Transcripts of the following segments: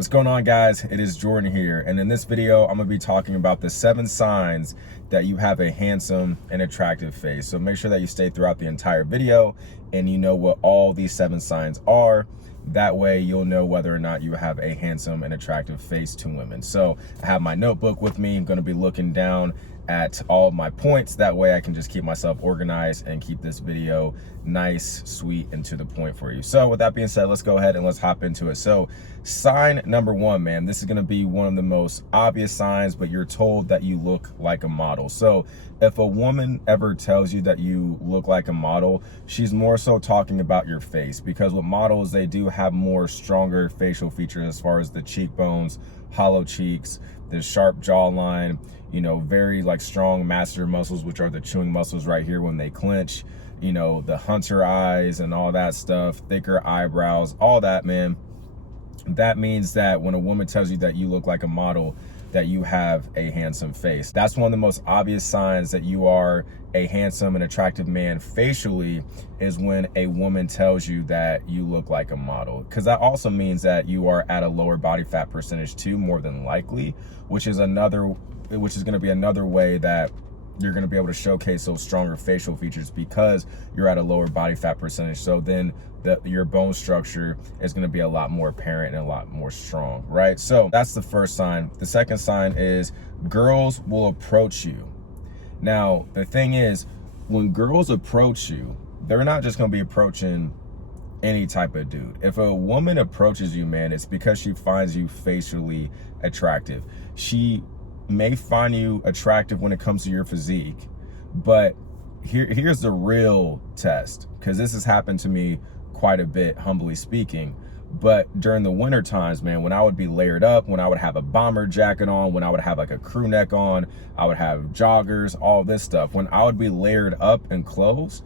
What's going on, guys? It is Jordan here, and in this video I'm gonna be talking about the 7 signs that you have a handsome and attractive face. So make sure that you stay throughout the entire video and you know what all these 7 signs are. That way you'll know whether or not you have a handsome and attractive face to women. So I have my notebook with me. I'm going to be looking down at all of my points. That way I can just keep myself organized and keep this video nice, sweet, and to the point for you. So with that being said, let's go ahead and let's hop into it. So sign number 1, man, this is going to be one of the most obvious signs, but you're told that you look like a model. So if a woman ever tells you that you look like a model, she's more so talking about your face, because with models, they do have more stronger facial features as far as the cheekbones, hollow cheeks, the sharp jawline, you know, very like strong masseter muscles, which are the chewing muscles right here when they clench, you know, the hunter eyes and all that stuff, thicker eyebrows, all that, man. That means that when a woman tells you that you look like a model, that you have a handsome face. That's one of the most obvious signs that you are a handsome and attractive man facially, is when a woman tells you that you look like a model. Because that also means that you are at a lower body fat percentage too, more than likely, which is going to be another way that you're going to be able to showcase those stronger facial features, because you're at a lower body fat percentage. So then your bone structure is going to be a lot more apparent and a lot more strong, right? So that's the first sign. The second sign is girls will approach you. Now, the thing is, when girls approach you, they're not just going to be approaching any type of dude. If a woman approaches you, man, it's because she finds you facially attractive. She may find you attractive when it comes to your physique, but here's the real test, because this has happened to me quite a bit, humbly speaking. But during the winter times, man, when I would be layered up, when I would have a bomber jacket on, when I would have like a crew neck on, I would have joggers, all this stuff, when I would be layered up in clothes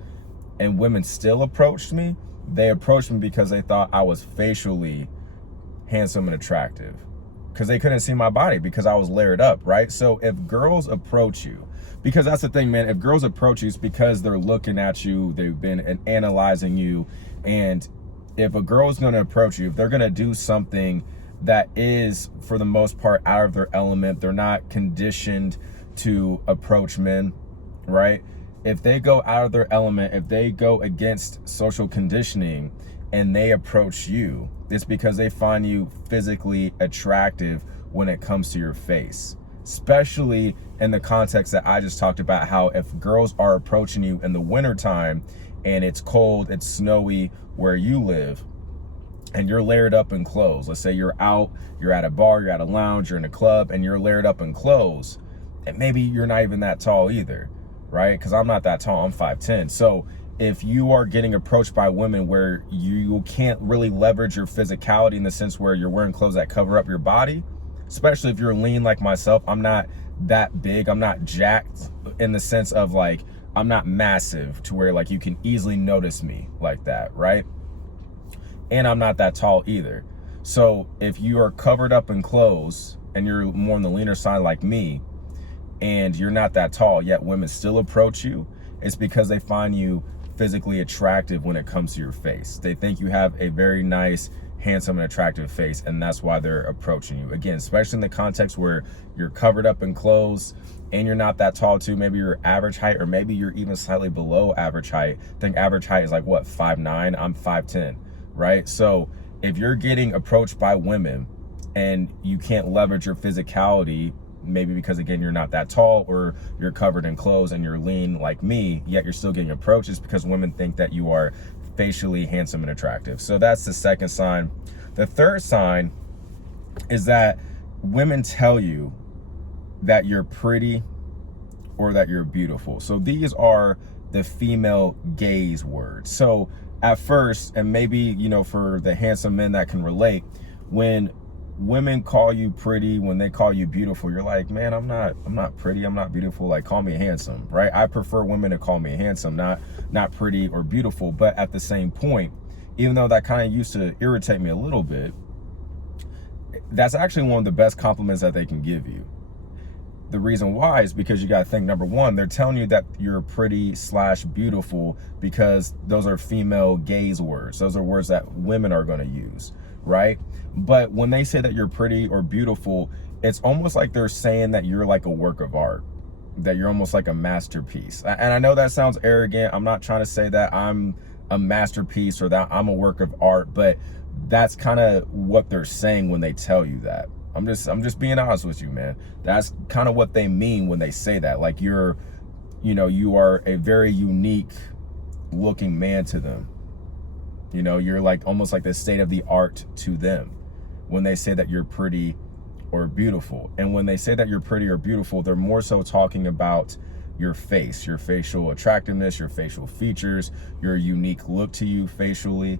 and women still approached me, they approached me because they thought I was facially handsome and attractive, because they couldn't see my body because I was layered up, right? So if girls approach you, because that's the thing, man, if girls approach you, it's because they're looking at you, they've been analyzing you. And if a girl is going to approach you, if they're going to do something that is, for the most part, out of their element, they're not conditioned to approach men, right? If they go out of their element, if they go against social conditioning and they approach you, it's because they find you physically attractive when it comes to your face. Especially in the context that I just talked about, how if girls are approaching you in the wintertime and it's cold, it's snowy where you live, and you're layered up in clothes. Let's say you're out, you're at a bar, you're at a lounge, you're in a club, and you're layered up in clothes, and maybe you're not even that tall either, right? Because I'm not that tall, I'm 5'10". So if you are getting approached by women where you can't really leverage your physicality in the sense where you're wearing clothes that cover up your body, especially if you're lean like myself, I'm not that big, I'm not jacked in the sense of like, I'm not massive to where like you can easily notice me like that, right? And I'm not that tall either. So if you are covered up in clothes and you're more on the leaner side like me, and you're not that tall, yet women still approach you, it's because they find you physically attractive when it comes to your face. They think you have a very nice, handsome, and attractive face, and that's why they're approaching you. Again, especially in the context where you're covered up in clothes and you're not that tall too. Maybe you're average height, or maybe you're even slightly below average height. I think average height is like what, 5'9"? I'm 5'10", right? So if you're getting approached by women and you can't leverage your physicality, maybe because again you're not that tall, or you're covered in clothes and you're lean like me, yet you're still getting approaches, because women think that you are facially handsome and attractive. So that's the second sign. The third sign is that women tell you that you're pretty or that you're beautiful. So these are the female gaze words. So at first, and maybe, you know, for the handsome men that can relate, when women call you pretty, when they call you beautiful, you're like, man, I'm not pretty, I'm not beautiful, like call me handsome, right? I prefer women to call me handsome, not pretty or beautiful. But at the same point, even though that kind of used to irritate me a little bit, that's actually one of the best compliments that they can give you. The reason why is because you got to think, number one, they're telling you that you're pretty / beautiful because those are female gaze words. Those are words that women are going to use, right? But when they say that you're pretty or beautiful, it's almost like they're saying that you're like a work of art, that you're almost like a masterpiece. And I know that sounds arrogant. I'm not trying to say that I'm a masterpiece or that I'm a work of art, but that's kind of what they're saying when they tell you that. I'm just being honest with you, man. That's kind of what they mean when they say that. Like you are a very unique looking man to them. You're like almost like the state of the art to them when they say that you're pretty or beautiful. And when they say that you're pretty or beautiful, they're more so talking about your face, your facial attractiveness, your facial features, your unique look to you facially.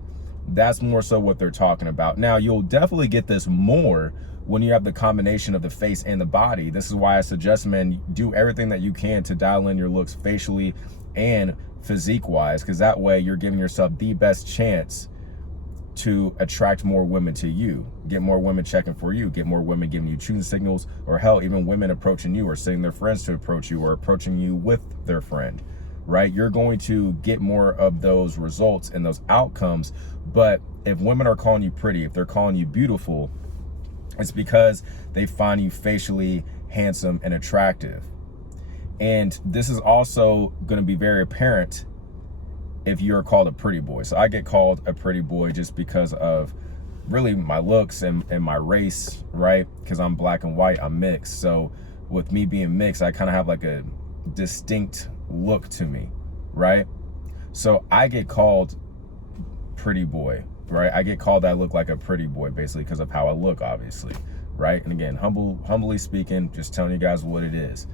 That's more so what they're talking about. Now, you'll definitely get this more when you have the combination of the face and the body. This is why I suggest, men, do everything that you can to dial in your looks facially and physique wise, because that way you're giving yourself the best chance to attract more women to you, get more women checking for you, get more women giving you choosing signals, or hell, even women approaching you or sending their friends to approach you or approaching you with their friend, right? You're going to get more of those results and those outcomes. But if women are calling you pretty, if they're calling you beautiful, it's because they find you facially handsome and attractive. And this is also going to be very apparent if you're called a pretty boy. So I get called a pretty boy just because of really my looks and my race, right? Because I'm black and white, I'm mixed. So with me being mixed, I kind of have like a distinct look to me, right? So I get called pretty boy, right? I get called that I look like a pretty boy basically because of how I look, obviously, right? And again, humbly speaking, just telling you guys what it is.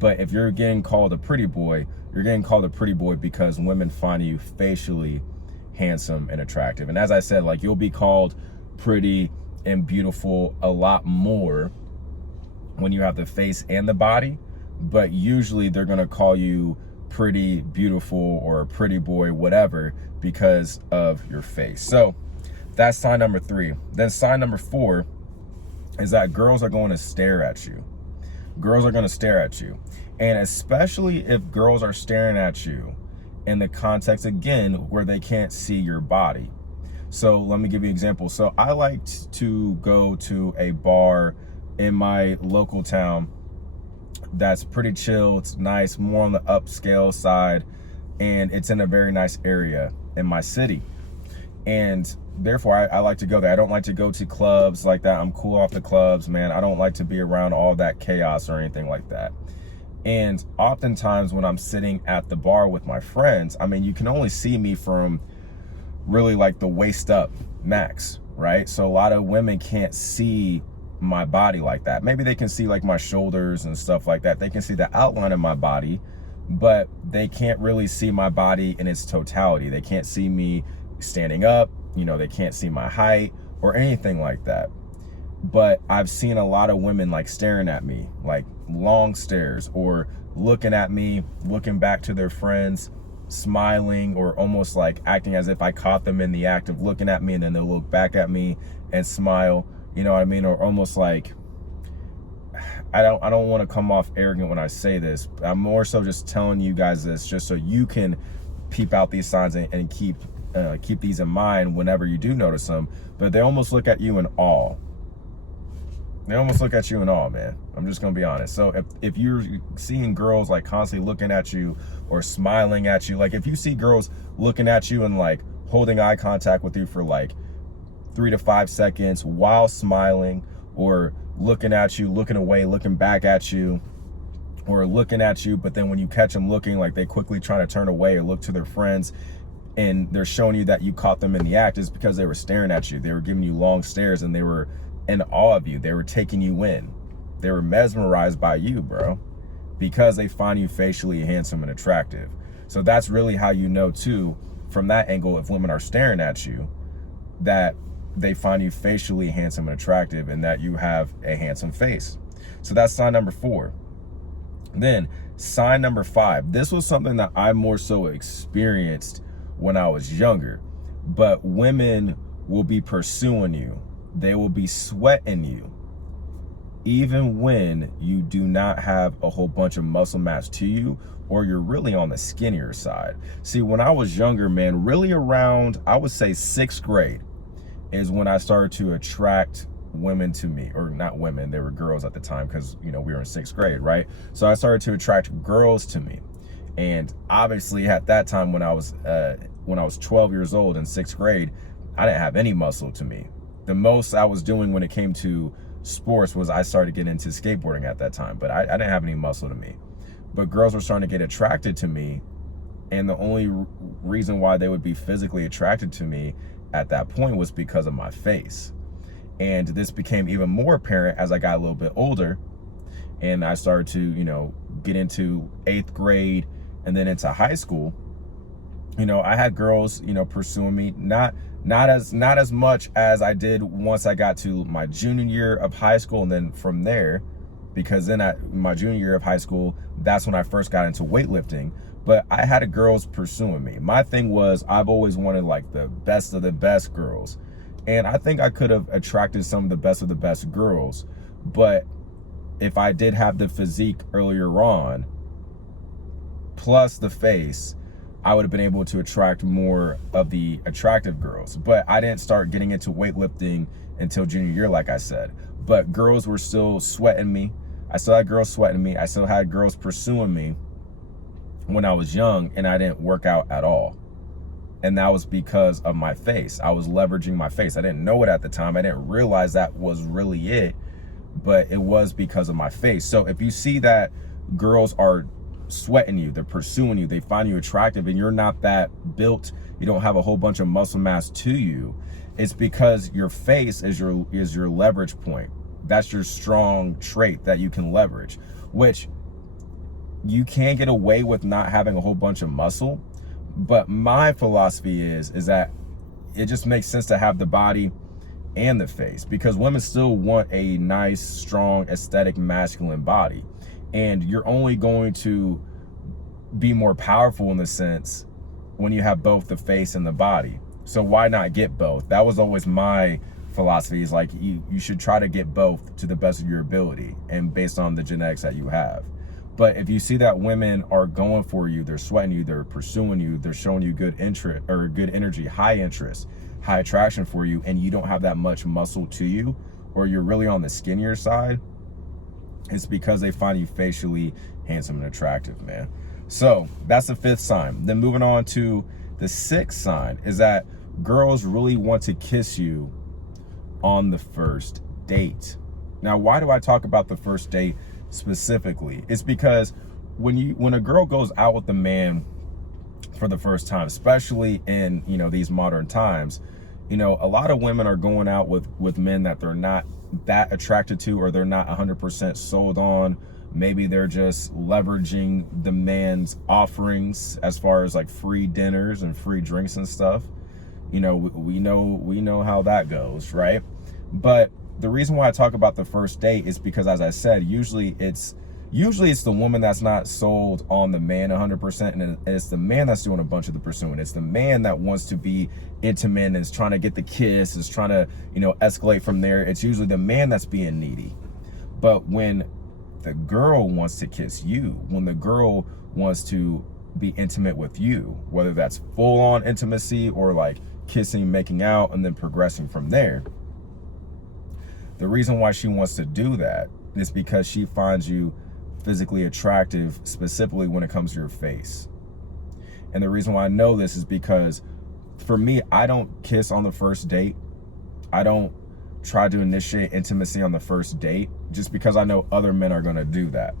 But if you're getting called a pretty boy, you're getting called a pretty boy because women find you facially handsome and attractive. And as I said, like, you'll be called pretty and beautiful a lot more when you have the face and the body, but usually they're gonna call you pretty, beautiful, or a pretty boy, whatever, because of your face. So that's sign number 3. Then sign number 4 is that girls are going to stare at you. Girls are going to stare at you. And especially if girls are staring at you in the context, again, where they can't see your body. So let me give you an example. So I like to go to a bar in my local town that's pretty chill. It's nice, more on the upscale side, and it's in a very nice area in my city. And therefore, I like to go there. I don't like to go to clubs like that. I'm cool off the clubs, man. I don't like to be around all that chaos or anything like that. And oftentimes when I'm sitting at the bar with my friends, I mean, you can only see me from really like the waist up max, right? So a lot of women can't see my body like that. Maybe they can see like my shoulders and stuff like that. They can see the outline of my body, but they can't really see my body in its totality. They can't see me standing up, they can't see my height or anything like that. But I've seen a lot of women like staring at me, like long stares, or looking at me, looking back to their friends, smiling, or almost like acting as if I caught them in the act of looking at me, and then they'll look back at me and smile, you know what I mean? Or almost like, I don't want to come off arrogant when I say this. I'm more so just telling you guys this just so you can peep out these signs and keep these in mind whenever you do notice them. But they almost look at you in awe. They almost look at you in awe, man. I'm just gonna be honest. So if you're seeing girls like constantly looking at you or smiling at you, like if you see girls looking at you and like holding eye contact with you for like 3 to 5 seconds while smiling, or looking at you, looking away, looking back at you, or looking at you, but then when you catch them looking, like they quickly trying to turn away or look to their friends, and they're showing you that you caught them in the act, is because they were staring at you. They were giving you long stares, and they were in awe of you. They were taking you in. They were mesmerized by you, bro, because they find you facially handsome and attractive. So that's really how you know too, from that angle, if women are staring at you, that they find you facially handsome and attractive, and that you have a handsome face. So that's sign number 4. Then sign number 5. This was something that I more so experienced when I was younger, but women will be pursuing you. They will be sweating you, even when you do not have a whole bunch of muscle mass to you, or you're really on the skinnier side. See, when I was younger, man, really around, I would say 6th grade, is when I started to attract women to me, or not women, they were girls at the time, because we were in 6th grade, right? So I started to attract girls to me. And obviously at that time, when I was 12 years old in 6th grade, I didn't have any muscle to me. The most I was doing when it came to sports was I started getting into skateboarding at that time, but I didn't have any muscle to me. But girls were starting to get attracted to me, and the only reason why they would be physically attracted to me at that point was because of my face. And this became even more apparent as I got a little bit older, and I started to, get into 8th grade and then into high school. I had girls, pursuing me, not as much as I did once I got to my junior year of high school. And then from there, because then at my junior year of high school, that's when I first got into weightlifting. But I had girls pursuing me. My thing was, I've always wanted like the best of the best girls. And I think I could have attracted some of the best girls. But if I did have the physique earlier on, plus the face, I would have been able to attract more of the attractive girls. But I didn't start getting into weightlifting until junior year, like I said. But girls were still sweating me. I still had girls sweating me. I still had girls pursuing me when I was young, and I didn't work out at all. And that was because of my face. I was leveraging my face. I didn't know it at the time. I didn't realize that was really it, but it was because of my face. So if you see that girls are sweating you, they're pursuing you, they find you attractive, and you're not that built, you don't have a whole bunch of muscle mass to you, it's because your face is your leverage point. That's your strong trait that you can leverage, which you can't get away with not having a whole bunch of muscle. But my philosophy is that it just makes sense to have the body and the face, because women still want a nice, strong, aesthetic, masculine body. And you're only going to be more powerful in the sense when you have both the face and the body. So why not get both? That was always my philosophy, is like you should try to get both to the best of your ability and based on the genetics that you have. But if you see that women are going for you, they're sweating you, they're pursuing you, they're showing you good interest or good energy, high interest, high attraction for you, and you don't have that much muscle to you, or you're really on the skinnier side, it's because they find you facially handsome and attractive, man. So that's the 5th sign. Then moving on to the 6th sign is that girls really want to kiss you on the first date. Now, why do I talk about the first date specifically? It's because when a girl goes out with a man for the first time, especially in these modern times, a lot of women are going out with men that they're not that attracted to, or they're not 100% sold on. Maybe they're just leveraging the man's offerings as far as like free dinners and free drinks and stuff. We know how that goes, right? But the reason why I talk about the first date is because, as I said, usually it's the woman that's not sold on the man 100%, and it's the man that's doing a bunch of the pursuing. It's the man that wants to be intimate and is trying to get the kiss, is trying to escalate from there. It's usually the man that's being needy. But when the girl wants to kiss you, when the girl wants to be intimate with you, whether that's full-on intimacy or like kissing, making out, and then progressing from there, the reason why she wants to do that is because she finds you physically attractive, specifically when it comes to your face. And the reason why I know this is because, for me, I don't kiss on the first date. I don't try to initiate intimacy on the first date, just because I know other men are going to do that.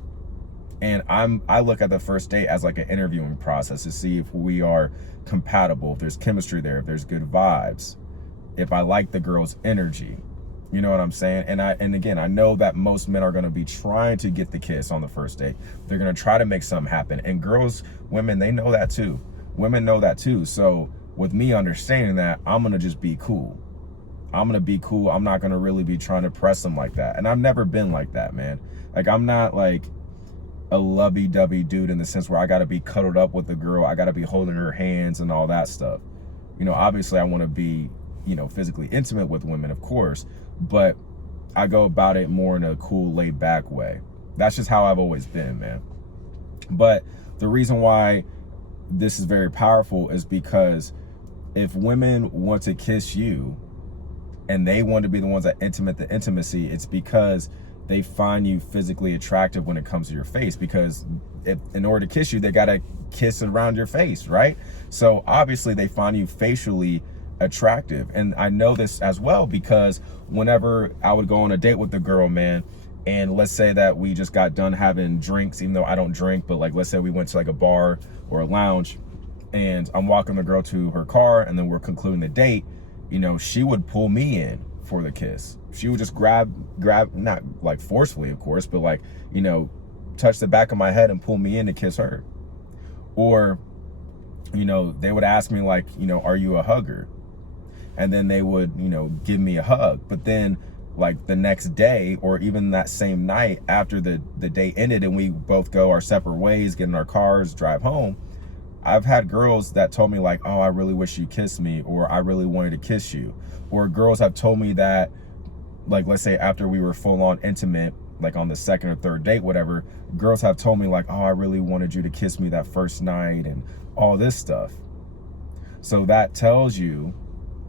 And I look at the first date as like an interviewing process to see if we are compatible, if there's chemistry there, if there's good vibes, if I like the girl's energy. You know what I'm saying? And again, I know that most men are going to be trying to get the kiss on the first date. They're going to try to make something happen. And women, they know that too. Women know that too. So with me understanding that, I'm going to just be cool. I'm going to be cool. I'm not going to really be trying to press them like that. And I've never been like that, man. Like, I'm not like a lovey-dovey dude in the sense where I got to be cuddled up with the girl. I got to be holding her hands and all that stuff. Obviously I want to be, physically intimate with women, of course, but I go about it more in a cool, laid back way. That's just how I've always been, man. But the reason why this is very powerful is because if women want to kiss you, and they want to be the ones that intimate the intimacy, it's because they find you physically attractive when it comes to your face, because in order to kiss you, they got to kiss around your face, right? So obviously they find you facially attractive. And I know this as well because whenever I would go on a date with the girl, man, and let's say that we just got done having drinks, even though I don't drink, but like, let's say we went to like a bar or a lounge, and I'm walking the girl to her car, and then we're concluding the date, you know, she would pull me in for the kiss. She would just grab, not like forcefully, of course, but like, you know, touch the back of my head and pull me in to kiss her. Or, you know, they would ask me like, you know, are you a hugger? And then they would, you know, give me a hug. But then like the next day, or even that same night after the date ended and we both go our separate ways, get in our cars, drive home, I've had girls that told me like, oh, I really wish you kissed me, or I really wanted to kiss you. Or girls have told me that, like, let's say after we were full on intimate, like on the second or third date, whatever, girls have told me like, oh, I really wanted you to kiss me that first night and all this stuff. So that tells you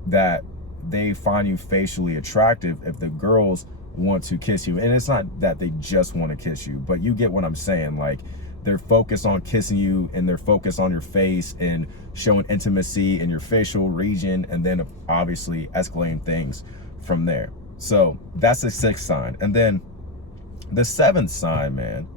that they find you facially attractive if the girls want to kiss you. And it's not that they just want to kiss you, but you get what I'm saying. Like, they're focused on kissing you, and they're focused on your face and showing intimacy in your facial region, and then obviously escalating things from there. So that's the 6th sign. And then the 7th sign, man,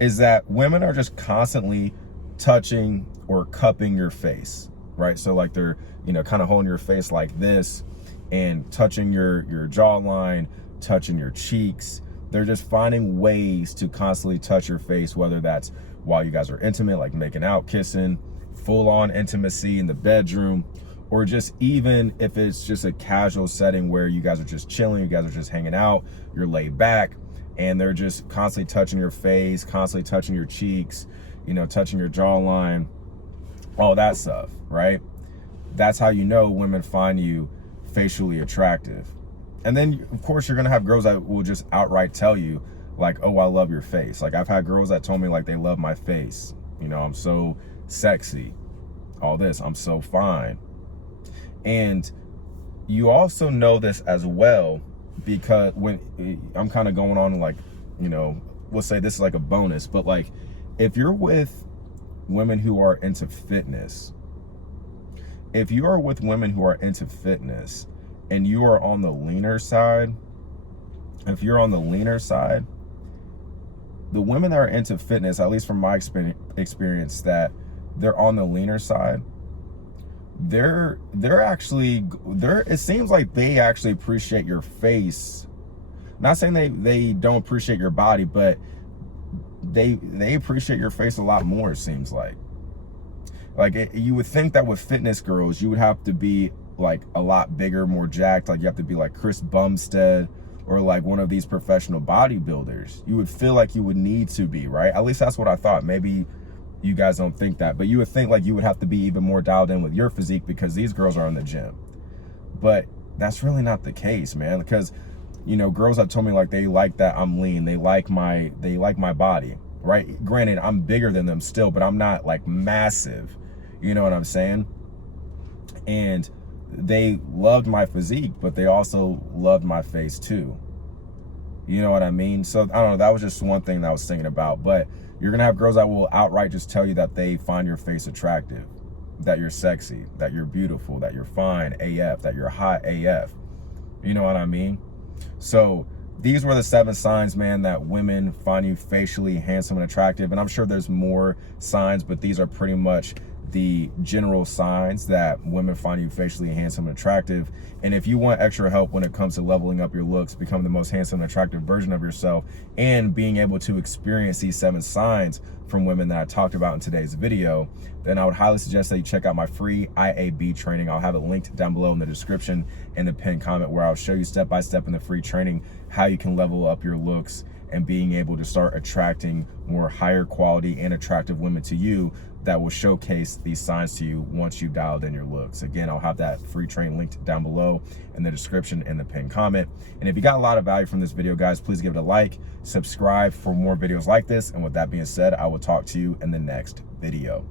is that women are just constantly touching or cupping your face, right? So like they're, you know, kind of holding your face like this and touching your jawline, touching your cheeks. They're just finding ways to constantly touch your face, whether that's while you guys are intimate, like making out, kissing, full on intimacy in the bedroom, or just even if it's just a casual setting where you guys are just chilling, you guys are just hanging out, you're laid back, and they're just constantly touching your face, constantly touching your cheeks, you know, touching your jawline, all that stuff, right? That's how you know women find you facially attractive. And then, of course, you're going to have girls that will just outright tell you, like, oh, I love your face. Like, I've had girls that told me, like, they love my face. You know, I'm so sexy. All this. I'm so fine. And you also know this as well, because when I'm kind of going on, like, you know, we'll say this is like a bonus, but, like, if you're with women who are into fitness, and you are on the leaner side, if you're on the leaner side, the women that are into fitness, at least from my experience, that they're on the leaner side, it seems like they actually appreciate your face. Not saying they don't appreciate your body, but they appreciate your face a lot more, it seems like. Like, you would think that with fitness girls, you would have to be like a lot bigger, more jacked. Like, you have to be like Chris Bumstead or like one of these professional bodybuilders. You would feel like you would need to be, right? At least that's what I thought. Maybe you guys don't think that, but you would think like you would have to be even more dialed in with your physique because these girls are in the gym. But that's really not the case, man, because, you know, girls have told me like they like that I'm lean, they like my body, right? Granted, I'm bigger than them still, but I'm not like massive, you know what I'm saying? And they loved my physique, but they also loved my face too. You know what I mean? So I don't know, that was just one thing that I was thinking about. But you're gonna have girls that will outright just tell you that they find your face attractive, that you're sexy, that you're beautiful, that you're fine AF, that you're hot AF. You know what I mean? So these were the 7 signs, man, that women find you facially handsome and attractive. And I'm sure there's more signs, but these are pretty much the general signs that women find you facially handsome and attractive. And if you want extra help when it comes to leveling up your looks, becoming the most handsome and attractive version of yourself, and being able to experience these 7 signs from women that I talked about in today's video, then I would highly suggest that you check out my free IAB training. I'll have it linked down below in the description and the pinned comment, where I'll show you step by step in the free training how you can level up your looks and being able to start attracting more higher quality and attractive women to you that will showcase these signs to you once you've dialed in your looks. Again, I'll have that free training linked down below in the description and the pinned comment. And if you got a lot of value from this video, guys, please give it a like, subscribe for more videos like this. And with that being said, I will talk to you in the next video.